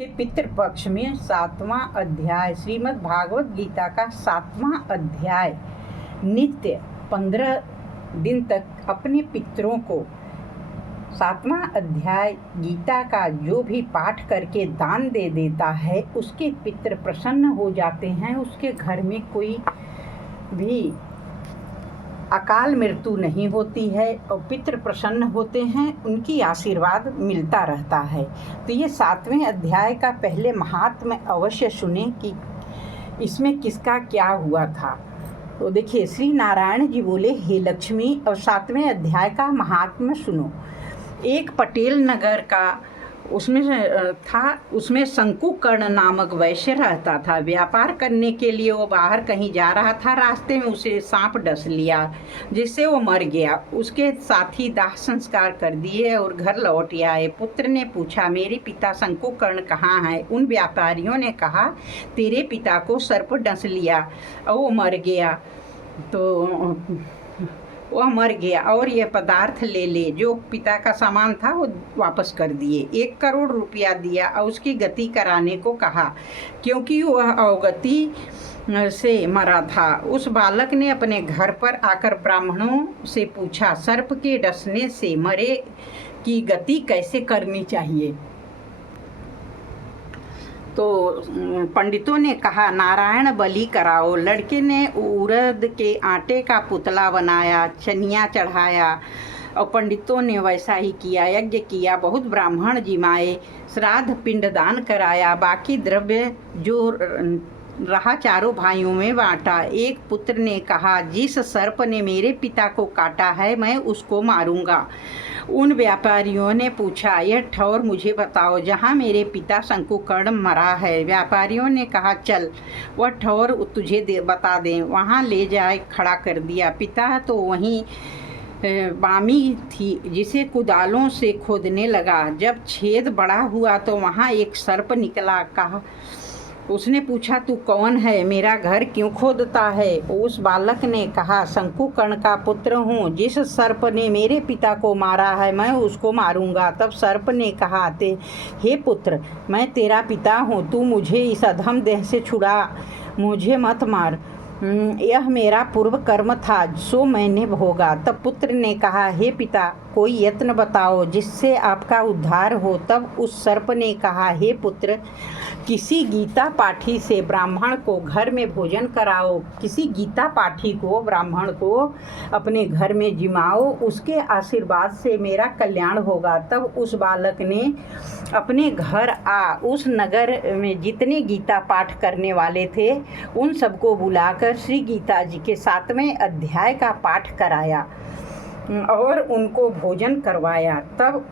पितृपक्ष में 7वां अध्याय श्रीमद् भागवत गीता का 7वां अध्याय। नित्य 15 दिन तक अपने पितरों को 7वां अध्याय गीता का जो भी पाठ करके दान दे देता है उसके पितर प्रसन्न हो जाते हैं। उसके घर में कोई भी अकाल मृत्यु नहीं होती है और पितृ प्रसन्न होते हैं, उनकी आशीर्वाद मिलता रहता है। तो ये 7वें अध्याय का पहले महात्म्य अवश्य सुने कि इसमें किसका क्या हुआ था। तो देखिए, श्री नारायण जी बोले, हे लक्ष्मी, और 7वें अध्याय का महात्म्य सुनो। एक पटेल नगर का उसमें शंकुकर्ण नामक वैश्य रहता था। व्यापार करने के लिए वो बाहर कहीं जा रहा था। रास्ते में उसे सांप डस लिया, जिससे वो मर गया। उसके साथी दाह संस्कार कर दिए और घर लौट आए। पुत्र ने पूछा, मेरे पिता शंकुकर्ण कहाँ हैं? उन व्यापारियों ने कहा, तेरे पिता को सर्प डस लिया और वो मर गया। तो वह मर गया और यह पदार्थ ले ले। जो पिता का सामान था वो वापस कर दिए। 1 करोड़ रुपया दिया और उसकी गति कराने को कहा, क्योंकि वह अवगति से मरा था। उस बालक ने अपने घर पर आकर ब्राह्मणों से पूछा, सर्प के डसने से मरे की गति कैसे करनी चाहिए? तो पंडितों ने कहा, नारायण बलि कराओ। लड़के ने उड़द के आटे का पुतला बनाया, चनिया चढ़ाया और पंडितों ने वैसा ही किया। यज्ञ किया, बहुत ब्राह्मण जिमाए, श्राद्ध पिंडदान कराया। बाकी द्रव्य जो रहा चारों भाइयों में बांटा। एक पुत्र ने कहा, जिस सर्प ने मेरे पिता को काटा है मैं उसको मारूंगा। उन व्यापारियों ने पूछा, यह ठौर मुझे बताओ जहाँ मेरे पिता शंकुकर्ण मरा है। व्यापारियों ने कहा, चल वह ठौर तुझे बता दें। वहाँ ले जाए खड़ा कर दिया। पिता तो वहीं बामी थी, जिसे कुदालों से खोदने लगा। जब छेद बड़ा हुआ तो वहाँ एक सर्प निकला। कहा, उसने पूछा, तू कौन है? मेरा घर क्यों खोदता है? उस बालक ने कहा, शंकुकर्ण का पुत्र हूँ। जिस सर्प ने मेरे पिता को मारा है मैं उसको मारूंगा। तब सर्प ने कहा, हे पुत्र, मैं तेरा पिता हूँ, तू मुझे इस अधम देह से छुड़ा, मुझे मत मार। यह मेरा पूर्व कर्म था, सो मैंने भोगा। तब पुत्र ने कहा, हे पिता, कोई यत्न बताओ जिससे आपका उद्धार हो। तब उस सर्प ने कहा, हे पुत्र, किसी गीता पाठी से ब्राह्मण को घर में भोजन कराओ। किसी गीता पाठी को ब्राह्मण को अपने घर में जिमाओ, उसके आशीर्वाद से मेरा कल्याण होगा। तब उस बालक ने अपने घर उस नगर में जितने गीता पाठ करने वाले थे उन सबको बुलाकर श्री गीता जी के 7वें अध्याय का पाठ कराया और उनको भोजन करवाया। तब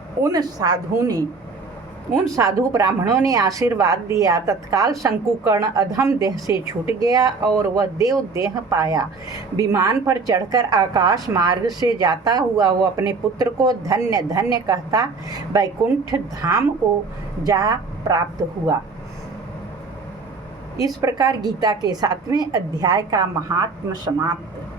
उन साधु ब्राह्मणों ने आशीर्वाद दिया। तत्काल शंकुकर्ण अधम देह से छूट गया और वह देव देह पाया। विमान पर चढ़कर आकाश मार्ग से जाता हुआ वो अपने पुत्र को धन्य धन्य कहता वैकुंठ धाम को जा प्राप्त हुआ। इस प्रकार गीता के 7वें अध्याय का महात्म्य समाप्त।